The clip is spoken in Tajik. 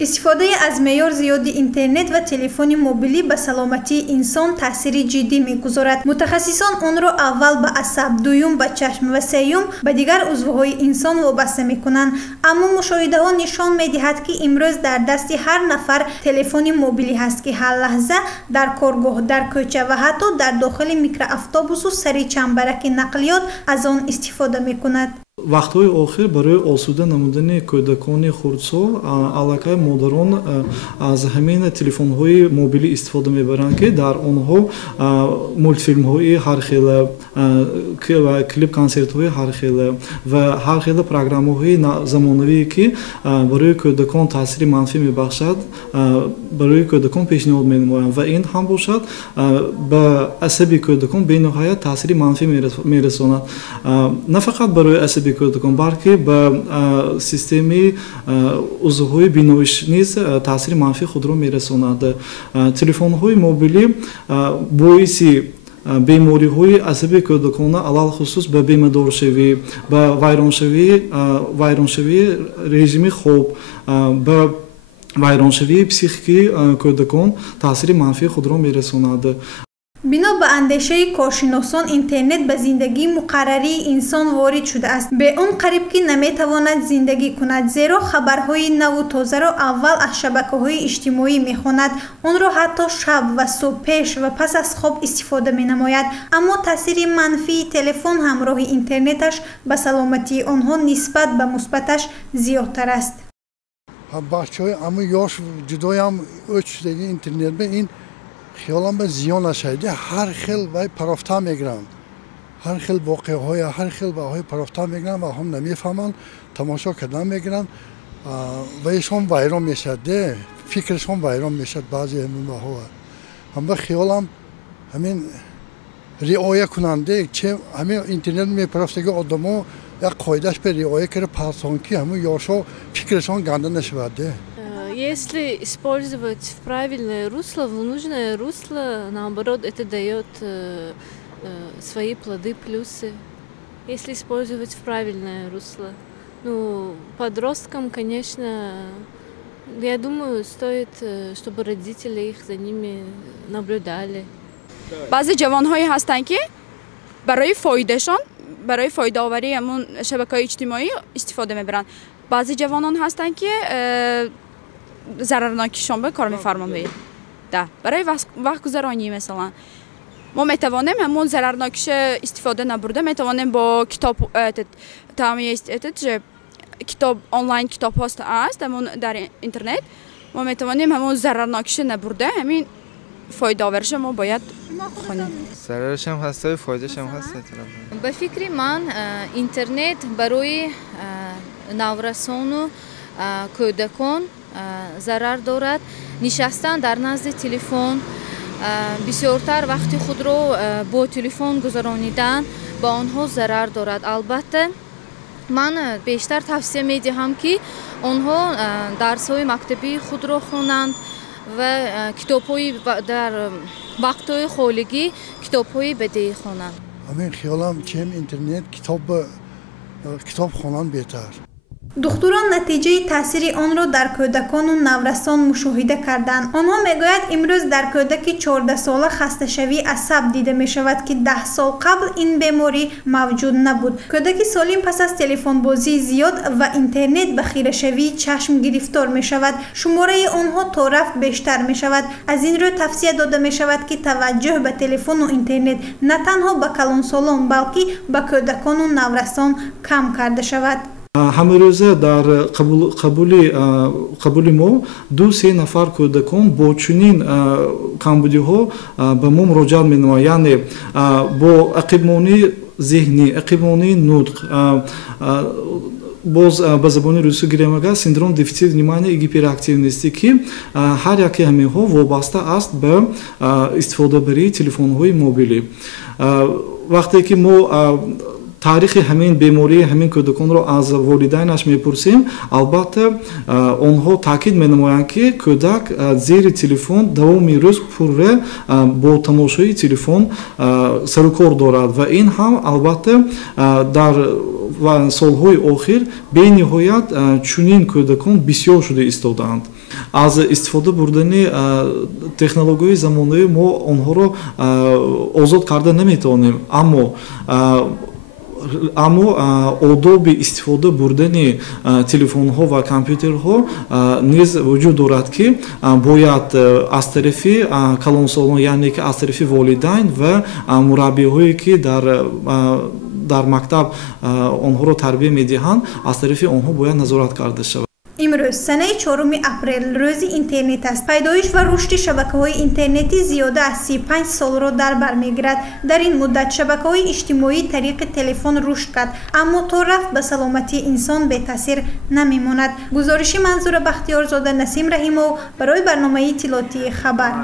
استفاده از معیار زیاد اینترنت و تلفن موبیلی به سلامتی انسان تاثیر جدی میگذارد. متخصصان آن را اول به عصب، دوم به چشم و سوم به دیگر عضوهای انسان وابسته میکنند. اما مشاهده ها نشان میدهد که امروز در دست هر نفر تلفن موبیلی هست که هر لحظه در کارگاه، در کوچه و حتی در داخل میکرواتوبوس و سری چنبرک نقلیات از آن استفاده میکند. وقتهای آخر برای آسوده نمودن کودکان خردسال علاقه مادران از همین تلفن های موبیلی استفاده میبرند که در آنها مولتفیلم های هر خیلی کلیپ کنسرت های هر خیلی و هر خیلی پروگرام های زمانوی که برای کودکان تاثیر منفی میبخشد برای کودکان پیشنهاد مینمایند و این هم باشد به عصب کودکان به نهایت تاثیر منفی میرساند. نه فقط برای عصب کودکان بلکه به سیستم عضوهای بیناییش نیز تاثیر منفی خود را میرساند. تلفن های موبیلی باعث بیماری های عصبی کودکان علل خصوص به بیمه‌دار شوی، به ویرانشوی رژیم خواب، به ویرانشوی پسیخیکی کودکان تاثیر منفی خود را میرساند. بنا به اندیشه کارشناسان اینترنت به زندگی مقرری انسان وارد شده است. به اون قریب که نمیتواند زندگی کند، زیرا خبرهای نو و تازه را اول از شبکه‌های اجتماعی میخواند، اون را حتی شب و صبح پیش و پس از خواب استفاده مینماید. اما تاثیر منفی تلفن همراه اینترنتش به سلامتی آنها نسبت به مثبتش زیادتر است. بچه‌های اما یاش جدای هم اینترنت به این خیالم به زیان نشده. هر خیل وای پرافتا میگیرن، هر خیل واقعه های هر خیل واقعه پرافتا میگیرن و هم نمیفهمن، تماشا کردن میگیرن و ایشون وایران میشد، فکرشون وایران میشد. بعضی همین ها هم به خیالم همین رعایت کننده چه همین اینترنت میپرستگی آدمو یک قاعدهش به رعایت کرده پرسانکی همین یاشو فکرشون گنده نشده. Если использовать в правильное русло, в нужное русло, наоборот, это дает свои плоды, плюсы. Если использовать в правильное русло. Ну, подросткам, конечно, я думаю, стоит, чтобы родители их за ними наблюдали. بعضی جوان‌هایی هستند که برای فایدهشان، برای فایده آوری همون شبکه‌های اجتماعی استفاده می‌برند. بعضی جوانان هستند که ضررناکشان به کار می‌فرمان بید. برای وقت گذرانی مثلا ما میتوانیم همون ضررناکش استفاده نبرده میتوانیم با کتاب کتاب آنلاین کتاب هاست همون در اینترنت ما میتوانیم همون ضررناکش نبرده همین فایده آورش ما باید خونیم. ضررش هم هست و فایدهش هم هست. به فکر من اینترنت برای نورسان و کودکان ضرر دارد. نشستن در نزد تلفن بسیارتر وقت خود را با تلفن گذرانیدن با آنها ضرر دارد. البته من بیشتر توصیه می دهم که آنها درس‌های مکتبی خود را خوانند و کتاب‌های در وقت‌های خالگی کتاب‌های بدیهی خوانند. همین خیالم که اینترنت کتاب خوانند بهتر. دکتران نتیجه تاثیر آن را در کودکان و نورسان مشاهده کردند. آنها میگویند امروز در کودک 14 ساله خسته شوی عصب دیده می شود که 10 سال قبل این بیماری موجود نبود. کودک سالم پس از تلفن بازی زیاد و اینترنت به خیره شوی چشم گرفتار می شود. شماره آنها تا رفت بیشتر می شود. از این رو توصیه داده می شود که توجه به تلفن و اینترنت نه تنها به کلانسالان بلکه به کودکان و نورسان کم کرده شود. همه روزه در قبول ما 2-3 نفر کودکان با چنین کمبودی ها به ما مراجعه می‌نمایند. یعنی با عقب‌مانی ذهنی، عقب‌مانی نطق، باز به زبان روسی گریم سندروم دفیسیت внимания و هیپراکتیونیستی که هر یکی همین ها وابسته است به استفاده بری تلفن های موبیلی. وقتی که ما таърихи ҳамин бемории ҳамин кӯдаконро аз волидайнаш мепурсем, албатта онҳо таъкид менамоянд ки кӯдак зери телефон давоми рӯз пурра бо тамошои телефон сарукор дорад ва ин ҳам албатта дар солҳои охир бениҳоят чунин кӯдакон бисёр шуда истодаанд. аз истифода бурдани технологияи замонави мо онҳоро озод карда наметавонем, аммо одоби истифода бурдани телефонҳо ва компютерҳо низ вуҷуд дорад ки бояд аз тарафи калонсолон, яъне ки аз тарафи волидайн ва мураббиҳое ки дар мактаб онҳоро тарбия медиҳанд, аз тарафи онҳо бояд назорат карда шавад. имрӯз санаи 4 апрел рӯзи интернет аст. пайдоиш ва рушди шабакаҳои интернетӣ зиёда аз 35 солро дар бар мегирад. дар ин муддат шабакаҳои иҷтимоӣ тариқи телефон рушд кард, аммо то рафт ба саломатии инсон бетаъсир намемонад. гузориши Манзура Бахтиёрзода, Насим Раҳимов барои барномаи иттилоотии Хабар.